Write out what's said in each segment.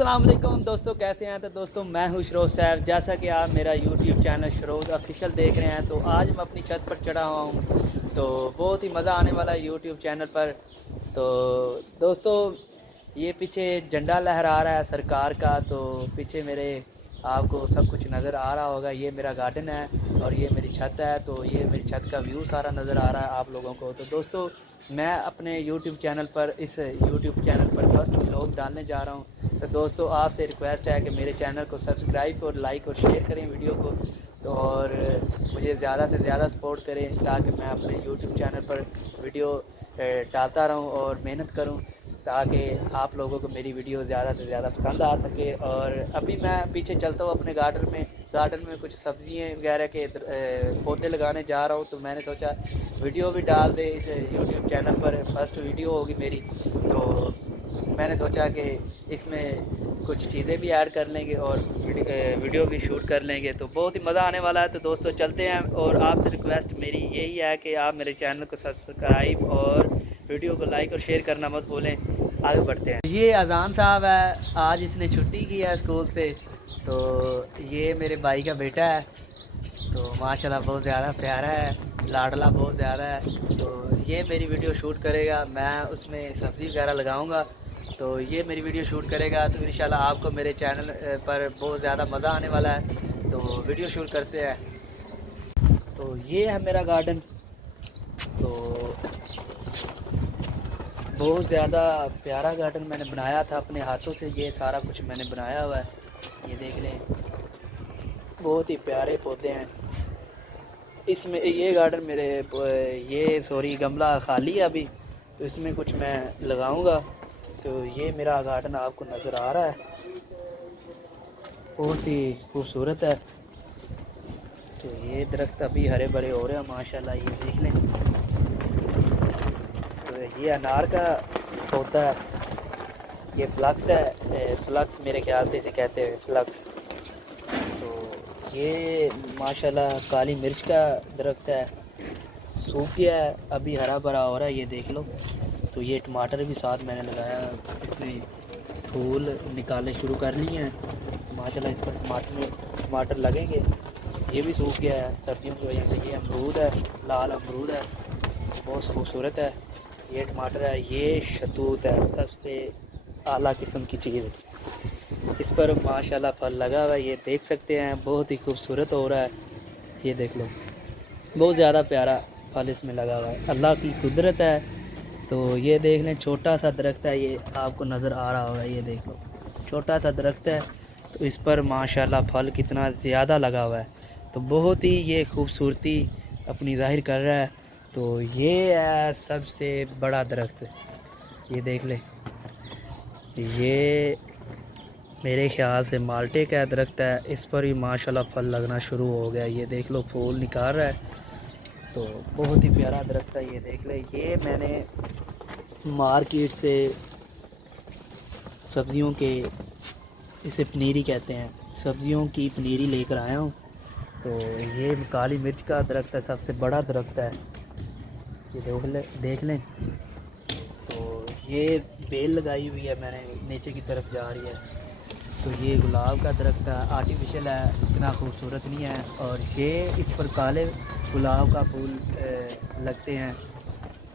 अस्सलाम वालेकुम दोस्तों, कैसे हैं? तो दोस्तों मैं हूं शरोज सैफ। जैसा कि आप मेरा यूट्यूब चैनल शरोज ऑफिशियल देख रहे हैं, तो आज मैं अपनी छत पर चढ़ा हुआ हूं। तो बहुत ही मज़ा आने वाला है यूट्यूब चैनल पर। तो दोस्तों ये पीछे झंडा लहरा रहा है सरकार का, तो पीछे मेरे आपको सब कुछ नज़र आ रहा होगा। ये मेरा गार्डन है और ये मेरी छत है। तो ये मेरी छत का व्यू सारा नज़र आ रहा है आप लोगों को। तो दोस्तों मैं अपने यूट्यूब चैनल पर फर्स्ट व्लॉग डालने जा रहा हूँ। तो दोस्तों आपसे रिक्वेस्ट है कि मेरे चैनल को सब्सक्राइब और लाइक और शेयर करें वीडियो को, तो और मुझे ज़्यादा से ज़्यादा सपोर्ट करें ताकि मैं अपने यूट्यूब चैनल पर वीडियो डालता रहूं और मेहनत करूं, ताकि आप लोगों को मेरी वीडियो ज़्यादा से ज़्यादा पसंद आ सके। और अभी मैं पीछे चलता हूँ अपने गार्डन में कुछ सब्ज़ियाँ वगैरह के पौधे लगाने जा रहा हूँ। तो मैंने सोचा वीडियो भी डाल दे इस यूट्यूब चैनल पर, फर्स्ट वीडियो होगी मेरी। तो मैंने सोचा कि इसमें कुछ चीज़ें भी ऐड कर लेंगे और वीडियो भी शूट कर लेंगे, तो बहुत ही मज़ा आने वाला है। तो दोस्तों चलते हैं, और आपसे रिक्वेस्ट मेरी यही है कि आप मेरे चैनल को सब्सक्राइब और वीडियो को लाइक और शेयर करना मत भूलें। आगे बढ़ते हैं। ये अजान साहब है, आज इसने छुट्टी की है स्कूल से। तो ये मेरे भाई का बेटा है, तो माशाल्लाह बहुत ज़्यादा प्यारा है, लाडला बहुत ज़्यादा है। तो ये मेरी वीडियो शूट करेगा, मैं उसमें सब्ज़ी वगैरह लगाऊंगा। तो ये मेरी वीडियो शूट करेगा, तो इंशाल्लाह आपको मेरे चैनल पर बहुत ज़्यादा मज़ा आने वाला है। तो वीडियो शूट करते हैं। तो ये है मेरा गार्डन। तो बहुत ज़्यादा प्यारा गार्डन मैंने बनाया था अपने हाथों से, ये सारा कुछ मैंने बनाया हुआ है। ये देख लें, बहुत ही प्यारे पौधे हैं इसमें। ये गार्डन मेरे गमला खाली है अभी, तो इसमें कुछ मैं लगाऊंगा। तो ये मेरा गार्डन आपको नज़र आ रहा है, बहुत ही खूबसूरत है। तो ये दरख्त अभी हरे भरे हो रहे हैं माशाल्लाह, ये देख लें। तो ये अनार का पौधा है, ये फ्लक्स है, फ्लक्स मेरे ख्याल से इसे कहते हैं फ्लक्स। तो ये माशाल्लाह काली मिर्च का दरख्त है, सूख गया है, अभी हरा भरा हो रहा है, ये देख लो। तो ये टमाटर भी साथ मैंने लगाया, इसमें फूल निकालने शुरू कर लिए हैं माशाल्लाह। इस पर टमाटर लगेंगे। ये भी सूख गया है सर्दियों की वजह से। ये अमरूद है, लाल अमरूद है, बहुत खूबसूरत है। ये टमाटर है, ये शतूत है, सबसे आला किस्म की चीज़। इस पर माशाल्लाह फल लगा हुआ है, ये देख सकते हैं, बहुत ही खूबसूरत हो रहा है। ये देख लो, बहुत ज़्यादा प्यारा फल इसमें लगा हुआ है, अल्लाह की कुदरत है। तो ये देख लें, छोटा सा दरख्त है, ये आपको नज़र आ रहा होगा, ये देख लो छोटा सा दरख्त है। तो इस पर माशाल्लाह फल कितना ज़्यादा लगा हुआ है, तो बहुत ही ये खूबसूरती अपनी ज़ाहिर कर रहा है। तो ये है सबसे बड़ा दरख्त, ये देख लें। ये मेरे ख्याल से माल्टे का दरख्त है, इस पर ही माशाल्लाह फल लगना शुरू हो गया, ये देख लो फूल निकाल रहा है। तो बहुत ही प्यारा दरख्त है, ये देख ले। ये मैंने मार्केट से सब्ज़ियों के, इसे पनीरी कहते हैं, सब्ज़ियों की पनीरी लेकर आया हूँ। तो ये काली मिर्च का दरख्त है, सबसे बड़ा दरख्त है, ये देख लें। तो ये बेल लगाई हुई है मैंने, नीचे की तरफ जा रही है। तो ये गुलाब का दरख्त है, आर्टिफिशियल है, इतना खूबसूरत नहीं है। और ये इस पर काले गुलाब का फूल लगते हैं।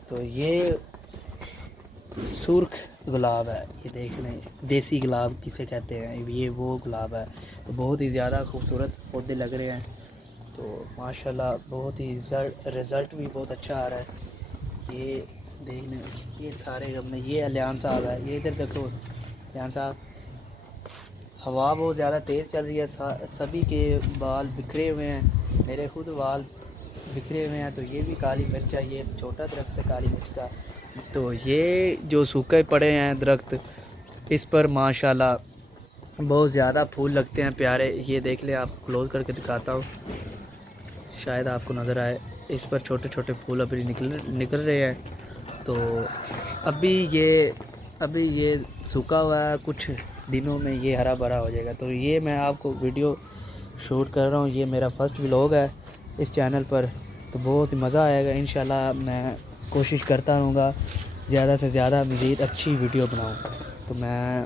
तो ये सुर्ख गुलाब है, ये देख लें, देसी गुलाब किसे कहते हैं, ये वो गुलाब है। तो बहुत ही ज़्यादा खूबसूरत पौधे लग रहे हैं। तो माशाल्लाह बहुत ही रिज़ल्ट भी बहुत अच्छा आ रहा है। ये देख लें, ये सारे गमले, ये अलियान साहब है, ये इधर देखो अलियान साहब। हवा बहुत ज़्यादा तेज़ चल रही है, सभी के बाल बिखरे हुए हैं, मेरे खुद बाल बिखरे हुए हैं। तो ये भी काली मिर्च है, ये छोटा दरख्त है काली मिर्च का। तो ये जो सूखे पड़े हैं दरख्त, इस पर माशाल्लाह बहुत ज़्यादा फूल लगते हैं प्यारे। ये देख ले, आप क्लोज़ करके दिखाता हूँ, शायद आपको नज़र आए। इस पर छोटे छोटे फूल अभी निकल रहे हैं। तो अभी ये सूखा हुआ है, कुछ दिनों में ये हरा भरा हो जाएगा। तो ये मैं आपको वीडियो शूट कर रहा हूँ, ये मेरा फर्स्ट व्लॉग है इस चैनल पर। तो बहुत ही मज़ा आएगा इंशाल्लाह, मैं कोशिश करता रहूँगा ज़्यादा से ज़्यादा मज़ीद अच्छी वीडियो बनाऊँ। तो मैं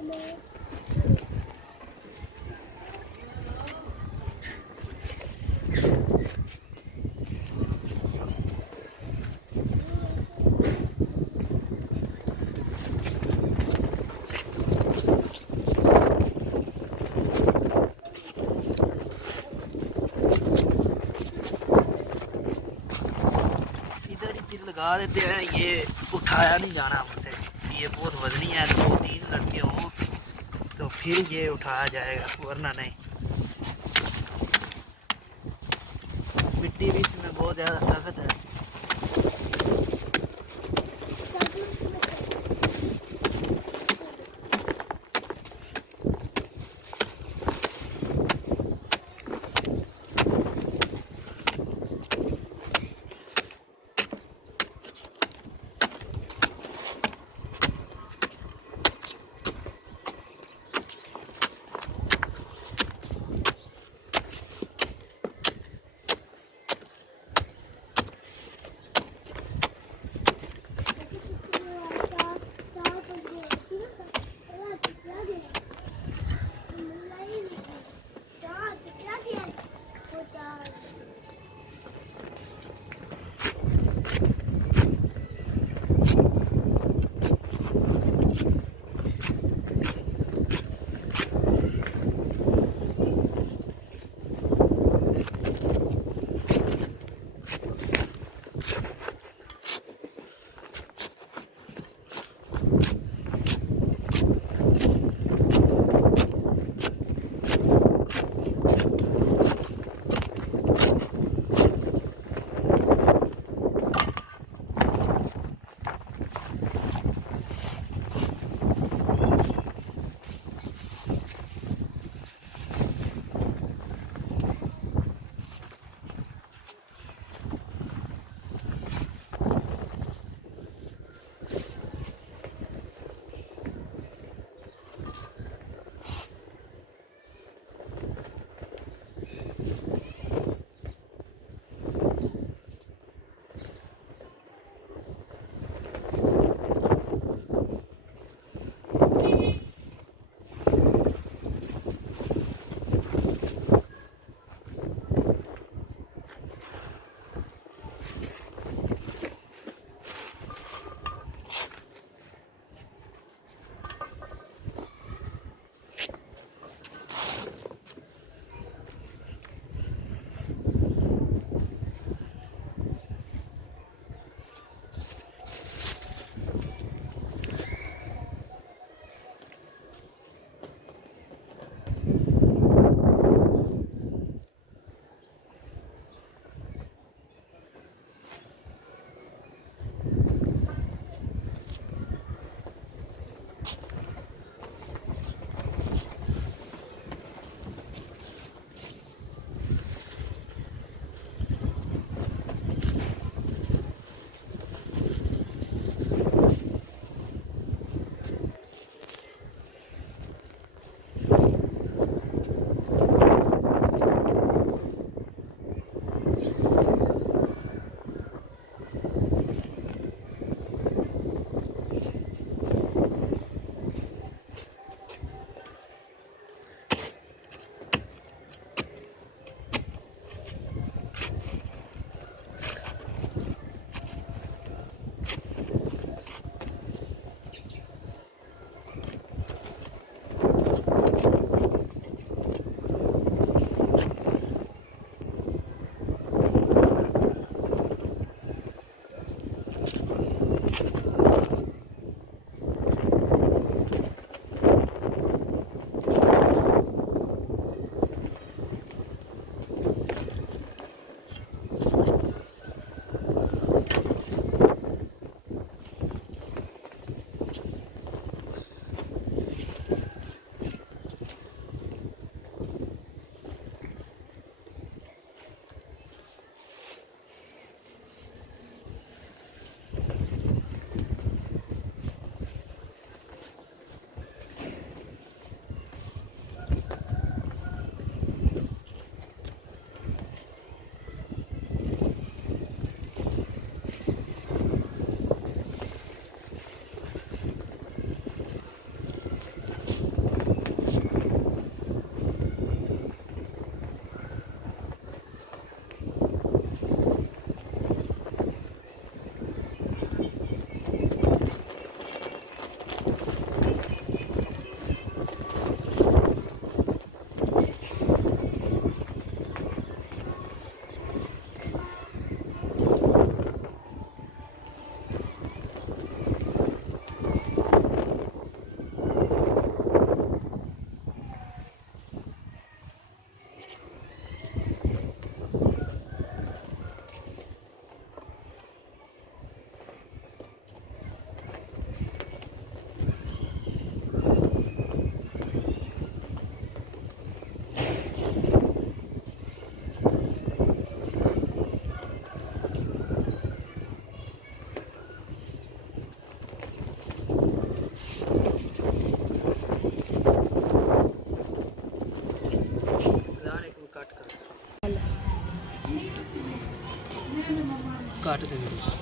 हमें इधर ही चिर लगा देते हैं, ये उठाया नहीं जाना हमसे, ये बहुत वजनी है, 2-3 लड़के हों तो फिर ये उठाया जाएगा, वरना नहीं। मिट्टी भी इसमें बहुत ज़्यादा सख्त है। काट दे वीडियो।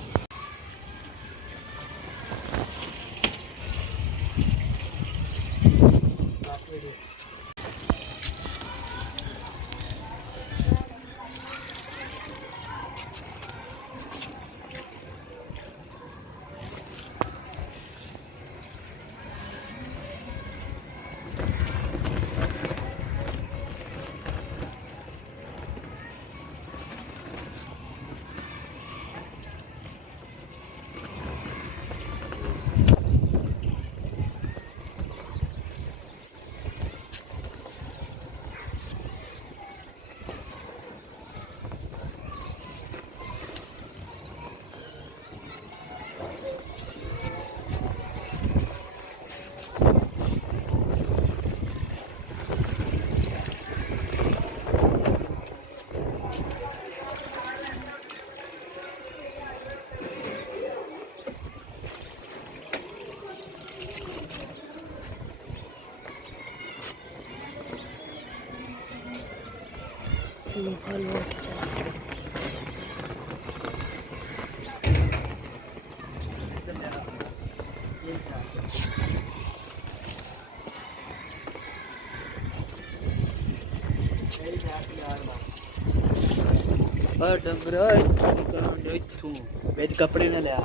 डंगरा इत्थों बिच कपड़े ने लिया।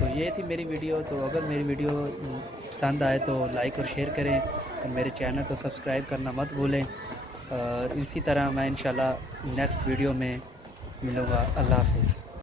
तो ये थी मेरी वीडियो। तो अगर मेरी वीडियो पसंद आए तो लाइक और शेयर करें और मेरे चैनल को सब्सक्राइब करना मत भूलें। और इसी तरह मैं इंशाल्लाह नेक्स्ट वीडियो में मिलूँगा। अल्लाह हाफ़िज़।